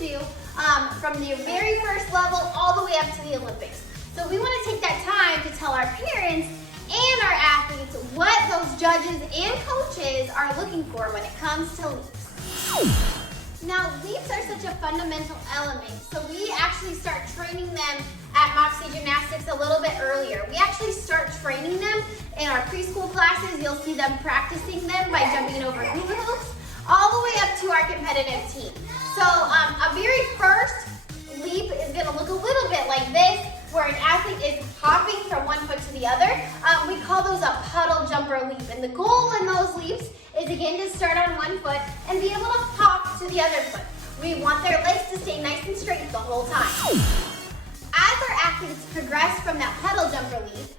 do from the very first level all the way up to the Olympics. So we want to take that time to tell our parents and our athletes what those judges and coaches are looking for when it comes to leaps. Now, leaps are such a fundamental element, so we actually start training them at Moxie Gymnastics a little bit earlier. We actually start training them in our preschool classes. You'll see them practicing them by jumping over hula hoops, all the way up to our competitive team. So a very first leap is going to look a little bit like this, where an athlete is hopping from one foot to the other. We call those a puddle jumper leap. And the goal in those leaps is again to start on one foot and be able to hop to the other foot. We want their legs to stay nice and straight the whole time. As our athletes progress from that puddle jumper leap,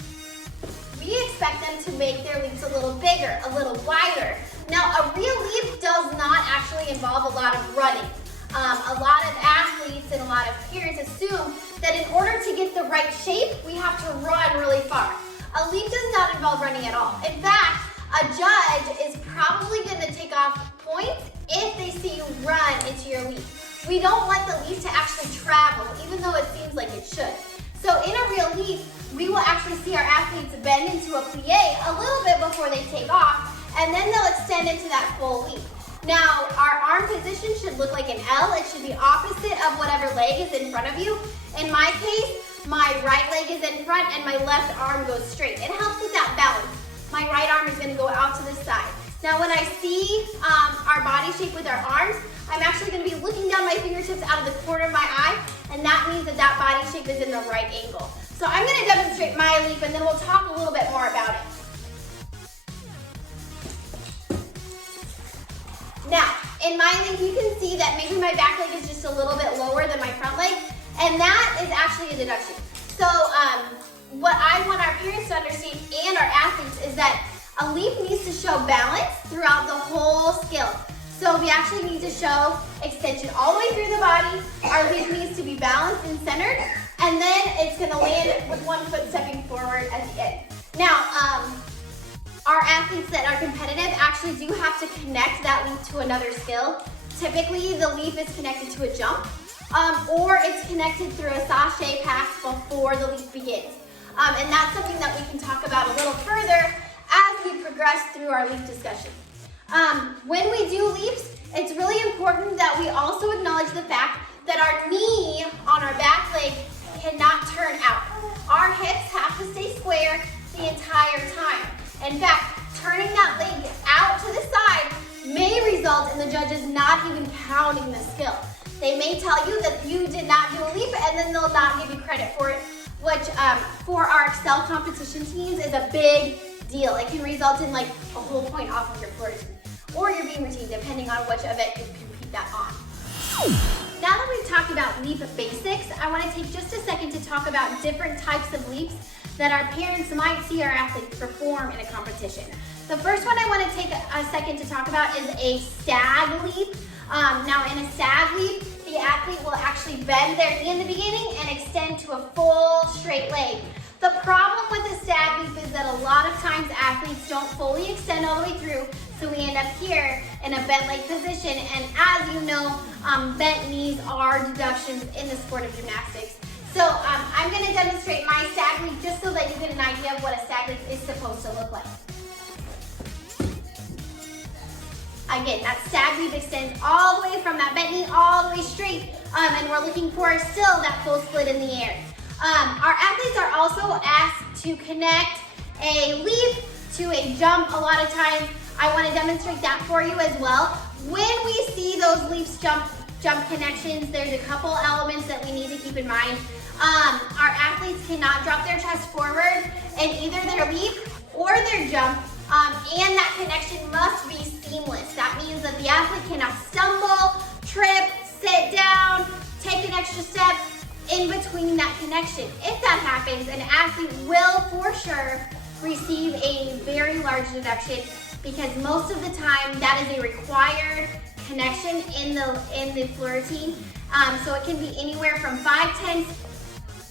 we expect them to make their leaps a little bigger, a little wider. Now, a real leap does not actually involve a lot of running. A lot of athletes and a lot of parents assume that in order to get the right shape, we have to run really far. A leap does not involve running at all. In fact, a judge is probably going to take off points if they see you run into your leap. We don't want the leap to actually travel, even though it seems like it should. So in a real leap, we will actually see our athletes bend into a plie a little bit before they take off, and then they'll extend into that full leap. Now, our arm position should look like an L. It should be opposite of whatever leg is in front of you. In my case, my right leg is in front and my left arm goes straight. It helps with that balance. My right arm is going to go out to the side. Now, when I see our body shape with our arms, I'm actually going to be looking down my fingertips out of the corner of my eye, and that means that that body shape is in the right angle. So I'm going to demonstrate my leap, and then we'll talk a little bit more about it. Now, in my leap, you can see that maybe my back leg is just a little bit lower than my front leg, and that is actually a deduction. So what I want our parents to understand and our athletes is that a leap needs to show balance throughout the whole skill. So we actually need to show extension all the way through the body. Our leap needs to be balanced and centered, and then it's going to land with one foot stepping forward at the end. Now, our athletes that are competitive actually do have to connect that leap to another skill. Typically, the leap is connected to a jump, or it's connected through a sachet pass before the leap begins. And that's something that we can talk about a little further as we progress through our leap discussion. When we do leaps, it's really important that we also acknowledge the fact that our knee on our back leg cannot turn out. Our hips have to stay square the entire time. In fact, turning that leg out to the side may result in the judges not even counting the skill. They may tell you that you did not do a leap, and then they'll not give you credit for it, which for our Excel competition teams is a big deal. It can result in like a whole point off of your floor routine or your beam routine, depending on which event you compete that on. Now that we've talked about leap basics, I want to take just a second to talk about different types of leaps that our parents might see our athletes perform in a competition. The first one I want to take a second to talk about is a stag leap. Now in a stag leap, the athlete will actually bend their knee in the beginning and extend to a full straight leg. The problem with a stag leap is that a lot of times athletes don't fully extend all the way through, so we end up here in a bent leg position. And as you know, bent knees are deductions in the sport of gymnastics. So I'm going to demonstrate my stag leap just so that you get an idea of what a stag leap is supposed to look like. Again, that stag leap extends all the way from that bent knee all the way straight, and we're looking for still that full split in the air. Our athletes are also asked to connect a leap to a jump a lot of times. I want to demonstrate that for you as well. When we see those leaps jump connections, there's a couple elements that we need to keep in mind. Our athletes cannot drop their chest forward in either their leap or their jump, and that connection must be seamless. That means that the athlete cannot stumble, trip, sit down, take an extra step in between that connection. If that happens, an athlete will for sure receive a very large deduction, because most of the time that is a required connection in the floor routine. So it can be anywhere from 5/10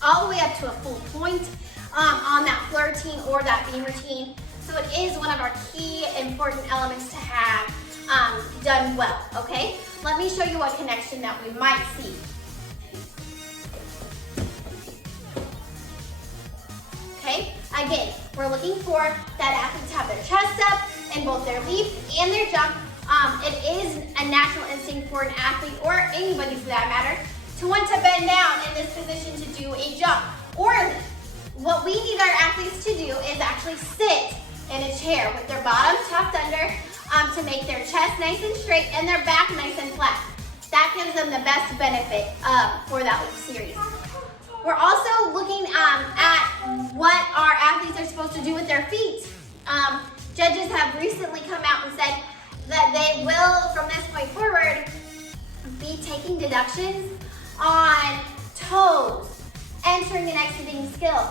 all the way up to a full point on that floor routine or that beam routine. So it is one of our key important elements to have. done well, okay? Let me show you a connection that we might see. Okay, again, we're looking for that athletes have their chest up in both their leap and their jump. It is a natural instinct for an athlete, or anybody for that matter, to want to bend down in this position to do a jump or a leap. What we need our athletes to do is actually sit in a chair with their bottom tucked under to make their chest nice and straight and their back nice and flat. That gives them the best benefit for that leap series. We're also looking at what our athletes are supposed to do with their feet. Judges have recently come out and said that they will, from this point forward, be taking deductions on toes, entering and exiting skills.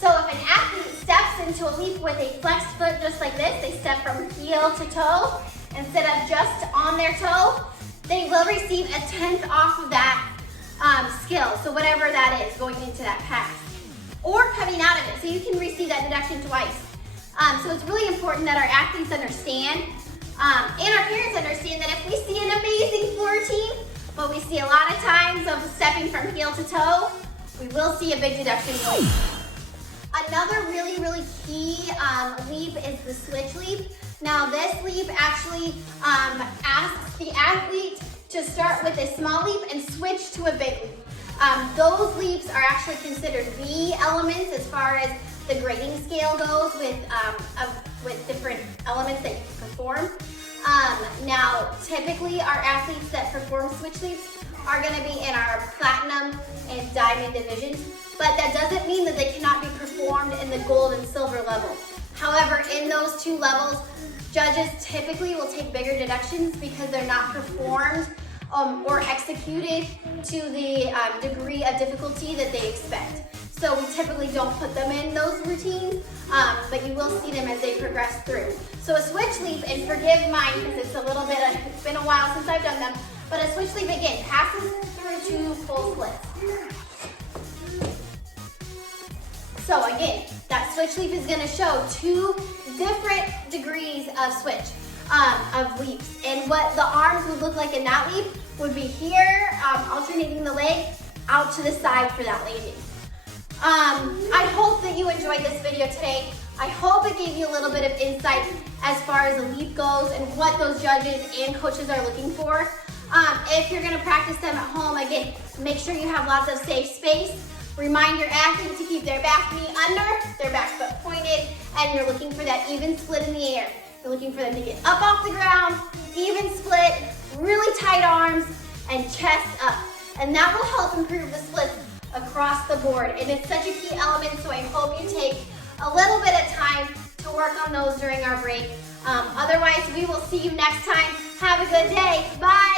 So if an athlete steps into a leap with a flexed foot just like this, they step from heel to toe instead of just on their toe, they will receive a 10th off of that skill. So whatever that is going into that pass or coming out of it. So you can receive that deduction twice. So it's really important that our athletes understand and our parents understand that if we see an amazing floor team, but we see a lot of times of stepping from heel to toe, we will see a big deduction point. Another really key leap is the switch leap. Now this leap actually asks the athlete to start with a small leap and switch to a big leap. Those leaps are actually considered B elements as far as the grading scale goes with different elements that you can perform. Now, typically our athletes that perform switch leaps are going to be in our platinum and diamond divisions, but that doesn't mean that they cannot be performed in the gold and silver level. However, in those two levels, judges typically will take bigger deductions because they're not performed or executed to the degree of difficulty that they expect. So we typically don't put them in those routines, but you will see them as they progress through. So a switch leap, and forgive mine because it's been a while since I've done them, but a switch leap again passes through two full splits. So again, that switch leap is going to show two different degrees of switch, of leaps. And what the arms would look like in that leap would be here, alternating the leg out to the side for that landing. I hope that you enjoyed this video today. I hope it gave you a little bit of insight as far as a leap goes and what those judges and coaches are looking for. If you're going to practice them at home, again, make sure you have lots of safe space. Remind your athlete to keep their back knee under, their back foot pointed, and you're looking for that even split in the air. You're looking for them to get up off the ground, even split, really tight arms, and chest up. And that will help improve the splits across the board. And it's such a key element, so I hope you take a little bit of time to work on those during our break. Otherwise, we will see you next time. Have a good day. Bye.